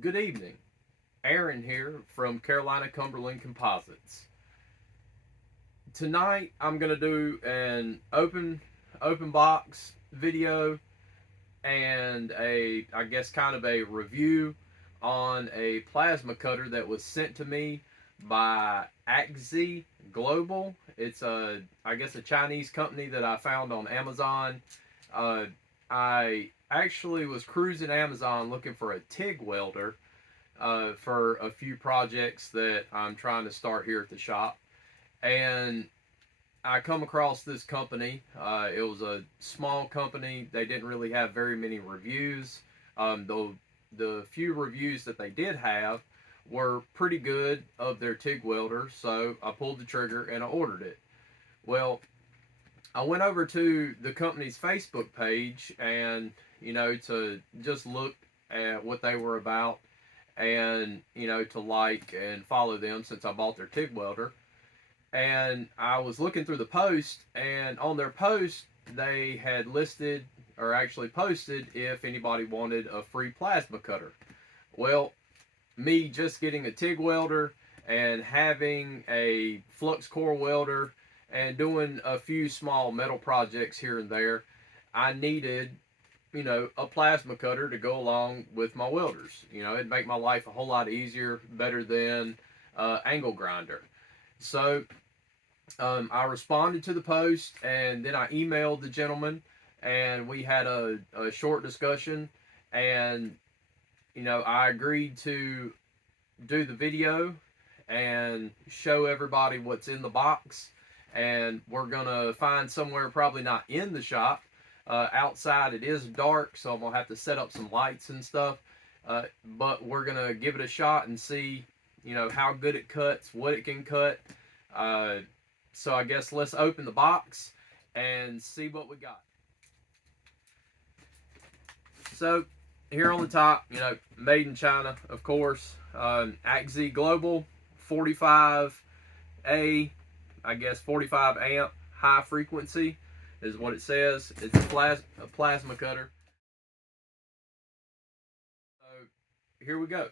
Good evening. Aaron here from Carolina Cumberland Composites. Tonight I'm going to do an open box video and I guess kind of a review on a plasma cutter that was sent to me by Axi Global. It's I guess a Chinese company that I found on Amazon. Uh, I actually was cruising Amazon looking for a TIG welder for a few projects that I'm trying to start here at the shop. And I come across this company. It was a small company. They didn't really have very many reviews. The few reviews that they did have were pretty good of their TIG welder, so I pulled the trigger and I ordered it. Well, I went over to the company's Facebook page and to just look at what they were about and to like and follow them since I bought their TIG welder. And I was looking through the post, and on their post they had listed or actually posted if anybody wanted a free plasma cutter. Well, me just getting a TIG welder and having a flux core welder and doing a few small metal projects here and there, I needed a plasma cutter to go along with my welders. It'd make my life a whole lot easier, better than angle grinder. So I responded to the post and then I emailed the gentleman and we had a short discussion. And I agreed to do the video and show everybody what's in the box. And we're gonna find somewhere, probably not in the shop. Outside it is dark, so I'm gonna have to set up some lights and stuff. But we're gonna give it a shot and see, how good it cuts, what it can cut. Uh, so I guess let's open the box and see what we got. So here on the top, made in China, of course. Axi Global 45A, I guess 45 amp high frequency is what it says. It's a plasma cutter. So here we go.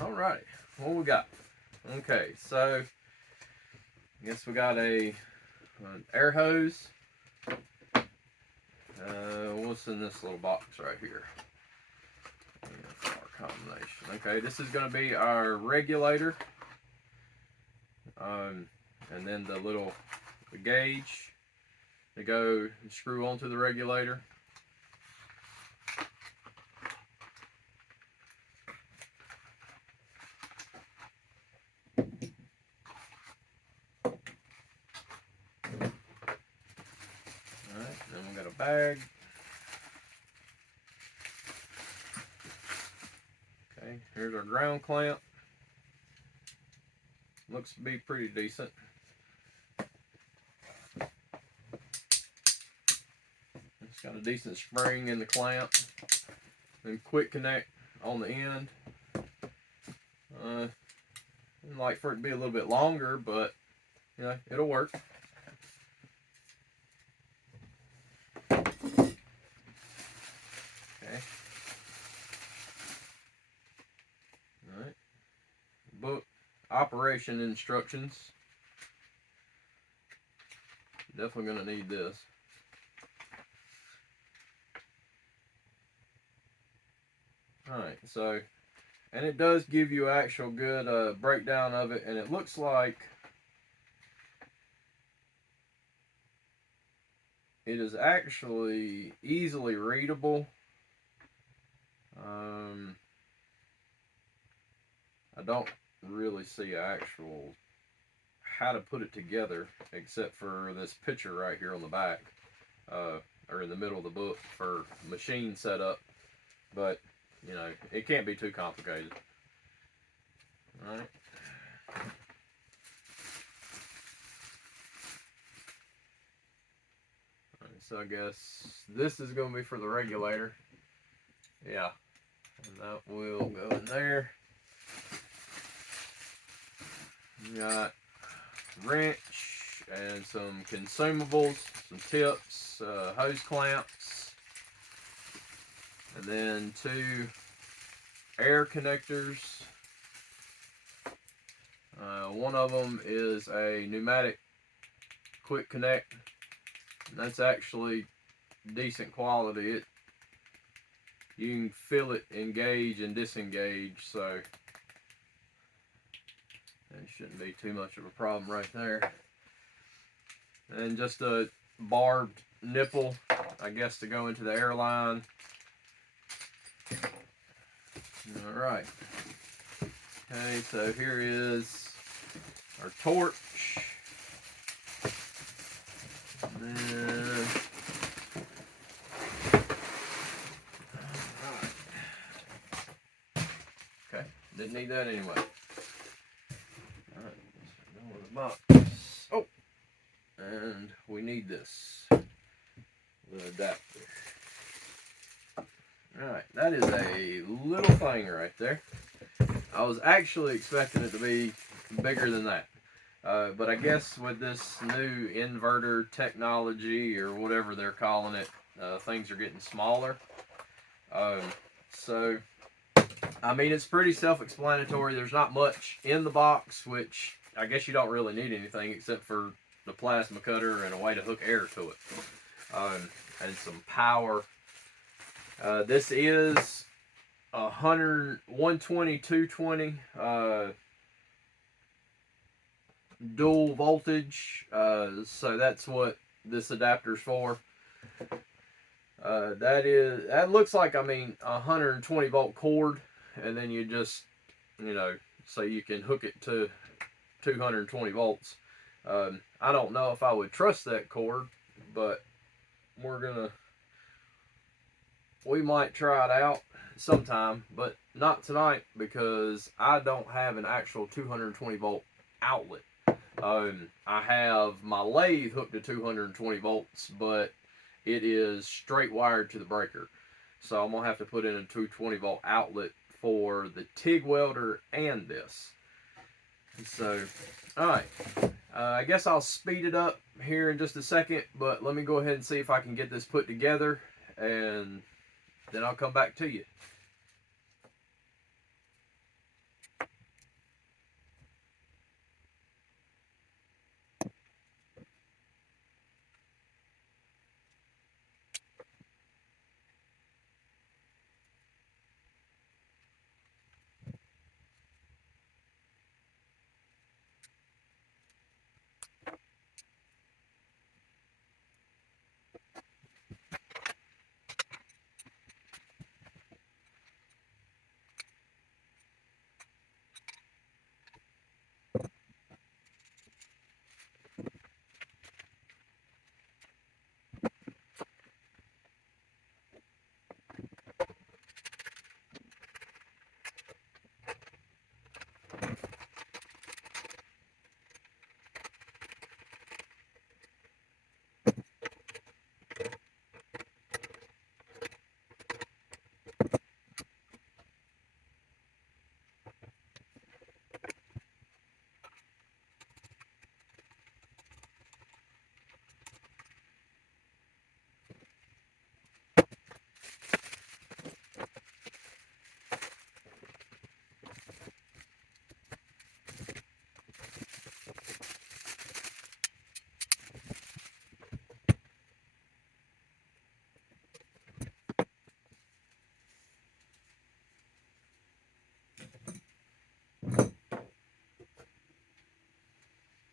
All right, what we got? Okay, so I guess we got an air hose. What's in this little box right here? Our combination. Okay, this is going to be our regulator, and then the gauge to go and screw onto the regulator. Alright, then we got a bag. Okay, here's our ground clamp. Looks to be pretty decent. It's got a decent spring in the clamp. Then quick connect on the end. I'd like for it to be a little bit longer, but it'll work. Okay. Alright. Book operation instructions. Definitely going to need this. Alright, so, and it does give you an actual good breakdown of it, and it looks like it is actually easily readable. I don't really see actual how to put it together except for this picture right here on the back, or in the middle of the book for machine setup, but it can't be too complicated. All right. So I guess this is going to be for the regulator. Yeah, and that will go in there. We got a wrench and some consumables, some tips, hose clamps, and then 2 air connectors. One of them is a pneumatic quick connect, and that's actually decent quality. You can feel it engage and disengage, so it shouldn't be too much of a problem right there. And just a barbed nipple, I guess, to go into the airline. All right. Okay, so here is our torch. And then, okay, didn't need that anyway. Alright, go in the box. Oh, and we need this, the adapter. Alright, that is a little thing right there. I was actually expecting it to be bigger than that. But I guess with this new inverter technology, or whatever they're calling it, things are getting smaller. So, I mean, it's pretty self-explanatory. There's not much in the box, which I guess you don't really need anything except for the plasma cutter and a way to hook air to it. And some power. This is 120, 220 dual voltage, so that's what this adapter's for. That looks like, I mean, 120 volt cord, and then you just, so you can hook it to 220 volts. I don't know if I would trust that cord, but we might try it out sometime, but not tonight, because I don't have an actual 220 volt outlet. I have my lathe hooked to 220 volts, but it is straight wired to the breaker. So I'm going to have to put in a 220 volt outlet for the TIG welder and this. So, alright. I guess I'll speed it up here in just a second, but let me go ahead and see if I can get this put together, and then I'll come back to you.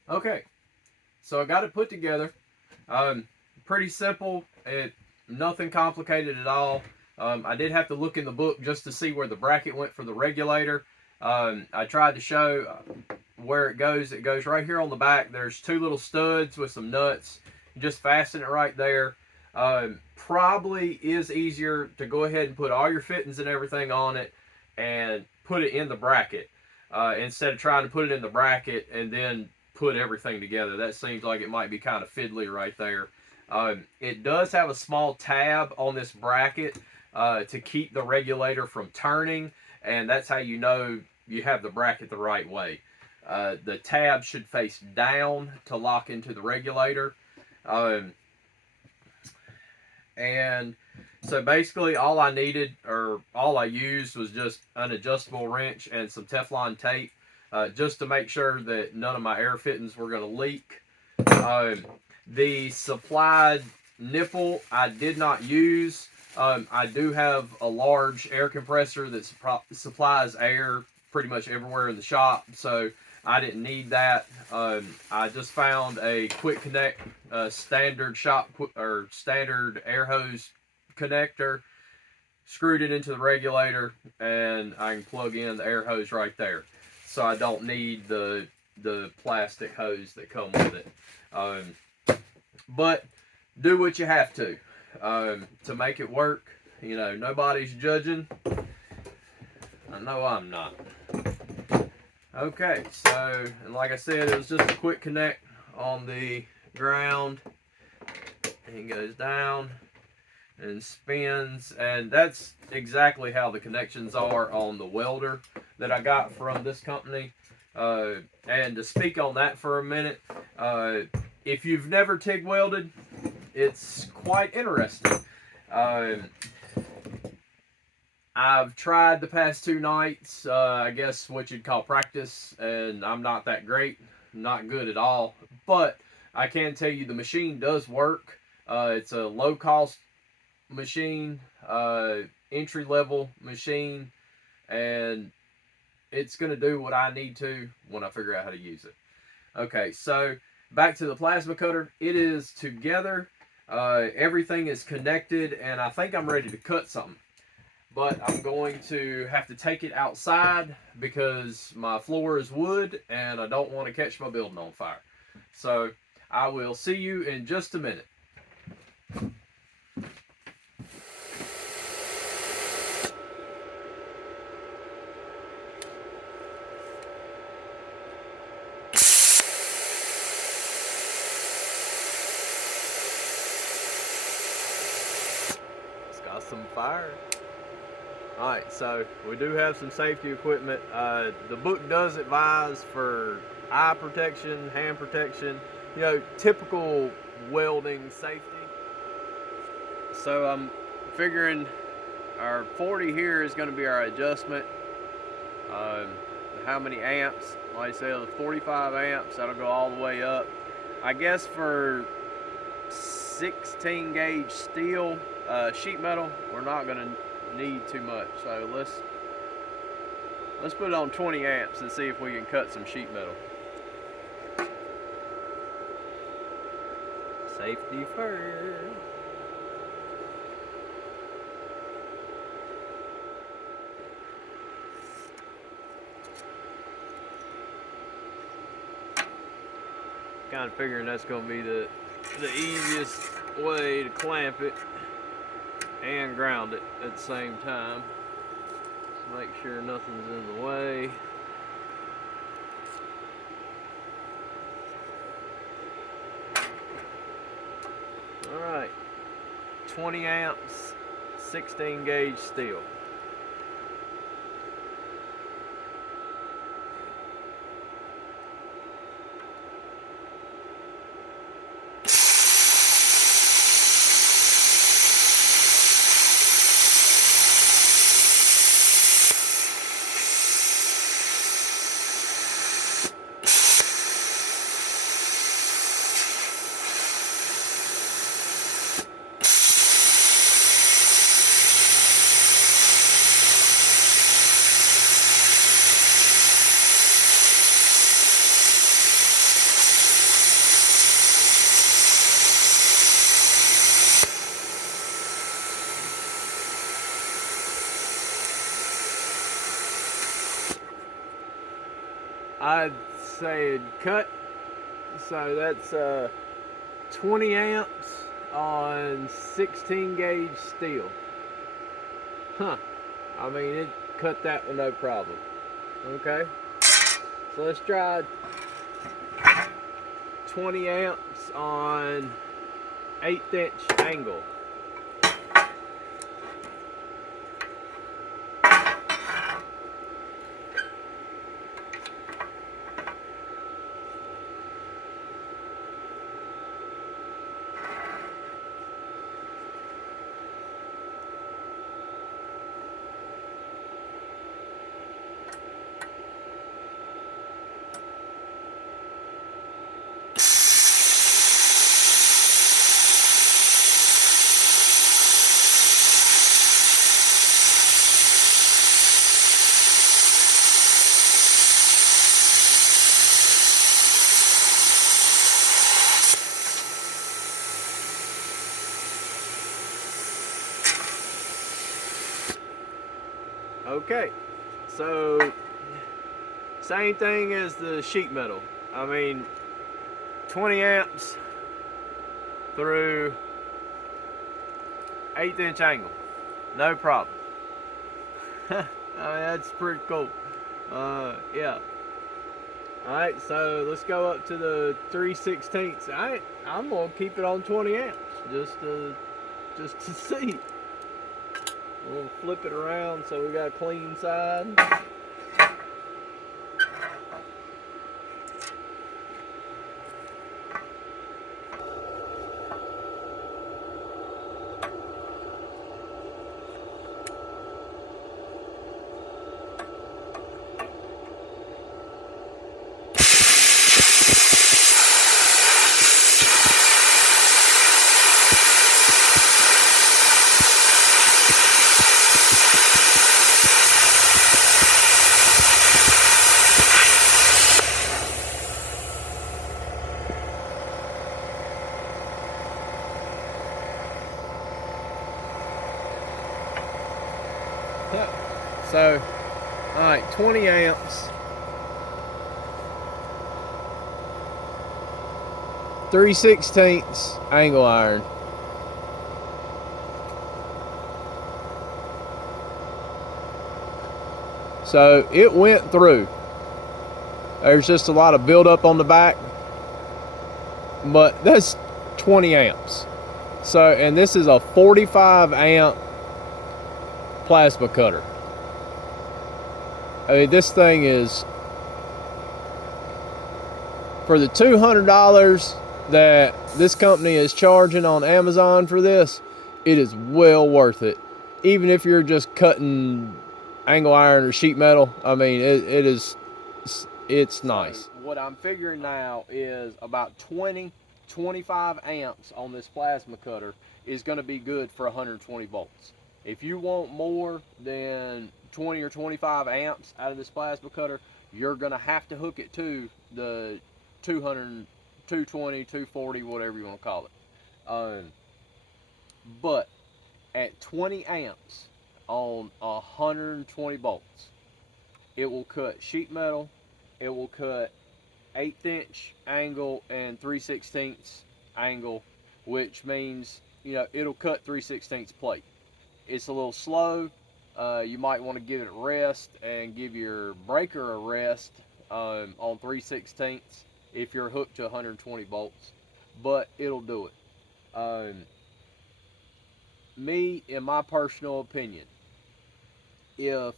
Okay, so I got it put together. Pretty simple. Nothing complicated at all. I did have to look in the book just to see where the bracket went for the regulator. I tried to show where it goes. It goes right here on the back. There's 2 little studs with some nuts. You just fasten it right there. Probably is easier to go ahead and put all your fittings and everything on it and put it in the bracket, instead of trying to put it in the bracket and then put everything together. That seems like it might be kind of fiddly right there. It does have a small tab on this bracket to keep the regulator from turning, and that's how you know you have the bracket the right way. The tab should face down to lock into the regulator. And so basically all I needed, or all I used, was just an adjustable wrench and some Teflon tape, just to make sure that none of my air fittings were going to leak. The supplied nipple I did not use. I do have a large air compressor that supplies air pretty much everywhere in the shop, so I didn't need that. I just found a quick connect standard standard air hose connector, screwed it into the regulator, and I can plug in the air hose right there. So I don't need the plastic hose that come with it. But do what you have to make it work. You know, nobody's judging. I know I'm not. Okay, so, and like I said, it was just a quick connect on the ground. And it goes down and spins, and that's exactly how the connections are on the welder that I got from this company. And to speak on that for a minute, if you've never TIG welded, it's quite interesting. I've tried the past 2 nights, I guess what you'd call practice, and I'm not that great, not good at all, but I can tell you the machine does work. It's a low-cost machine, entry-level machine, and it's going to do what I need to when I figure out how to use it. Okay, so back to the plasma cutter. It is together. Everything is connected, and I think I'm ready to cut something. But I'm going to have to take it outside because my floor is wood and I don't want to catch my building on fire. So I will see you in just a minute. It's got some fire. Alright, so we do have some safety equipment. The book does advise for eye protection, hand protection, you know, typical welding safety. So I'm figuring our 40 here is going to be our adjustment. How many amps? Like I said, 45 amps, that'll go all the way up. I guess for 16 gauge steel, sheet metal, we're not going to need too much, so let's put it on 20 amps and see if we can cut some sheet metal. Safety first. Kind of figuring that's going to be the easiest way to clamp it and ground it at the same time. Just make sure nothing's in the way. Alright, 20 amps, 16 gauge steel. I'd say it'd cut, so that's 20 amps on 16 gauge steel. Huh, I mean, it cut that with no problem. Okay, so let's try 20 amps on 1/8 inch angle. Okay, so same thing as the sheet metal. I mean, 20 amps through 1/8 inch angle, no problem. I mean, that's pretty cool. Yeah. All right, so let's go up to the 3/16. I'm gonna keep it on 20 amps just to see. We'll flip it around so we got a clean side. So, all right, 20 amps, 3/16 angle iron. So it went through. There's just a lot of buildup on the back, but that's 20 amps. So, and this is a 45 amp plasma cutter. I mean, this thing is, for the $200 that this company is charging on Amazon for this, it is well worth it. Even if you're just cutting angle iron or sheet metal, I mean, it's nice. So what I'm figuring now is about 25 amps on this plasma cutter is going to be good for 120 volts. If you want more than 20 or 25 amps out of this plasma cutter, you're going to have to hook it to the 200, 220, 240, whatever you want to call it. But at 20 amps on 120 volts, it will cut sheet metal, it will cut 1/8 inch angle and 3/16 angle, which means, you know, it'll cut 3/16 plate. It's a little slow. You might want to give it a rest and give your breaker a rest on 3/16 if you're hooked to 120 volts, but it'll do it. Me, in my personal opinion, if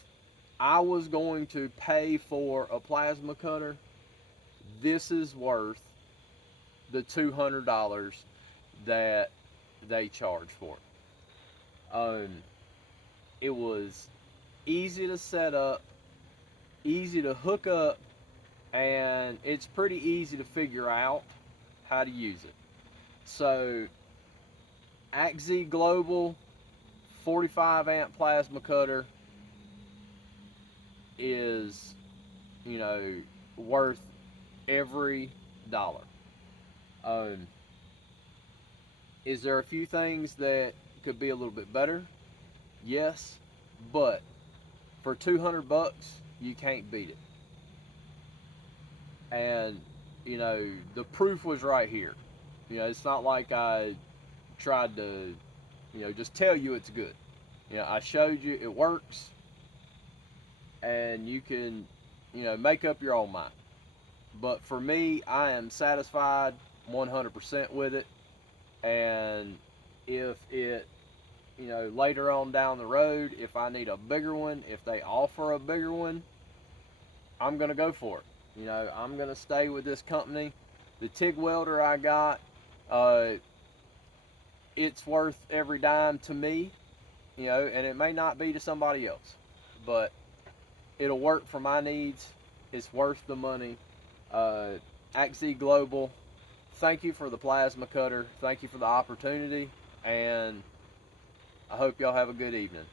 I was going to pay for a plasma cutter, this is worth the $200 that they charge for it. It was easy to set up, easy to hook up, and it's pretty easy to figure out how to use it. So, AXE Global 45 amp plasma cutter is, you know, worth every dollar. Is there a few things that could be a little bit better? Yes, but for 200 bucks, you can't beat it. And, you know, the proof was right here. You know, it's not like I tried to, you know, just tell you it's good. You know, I showed you it works, and you can, you know, make up your own mind. But for me, I am satisfied 100% with it. And if it, you know, later on down the road, if I need a bigger one, if they offer a bigger one, I'm going to go for it. You know, I'm going to stay with this company. The TIG welder I got, it's worth every dime to me, you know, and it may not be to somebody else, but it'll work for my needs. It's worth the money. AXE Global, thank you for the plasma cutter. Thank you for the opportunity, and I hope y'all have a good evening.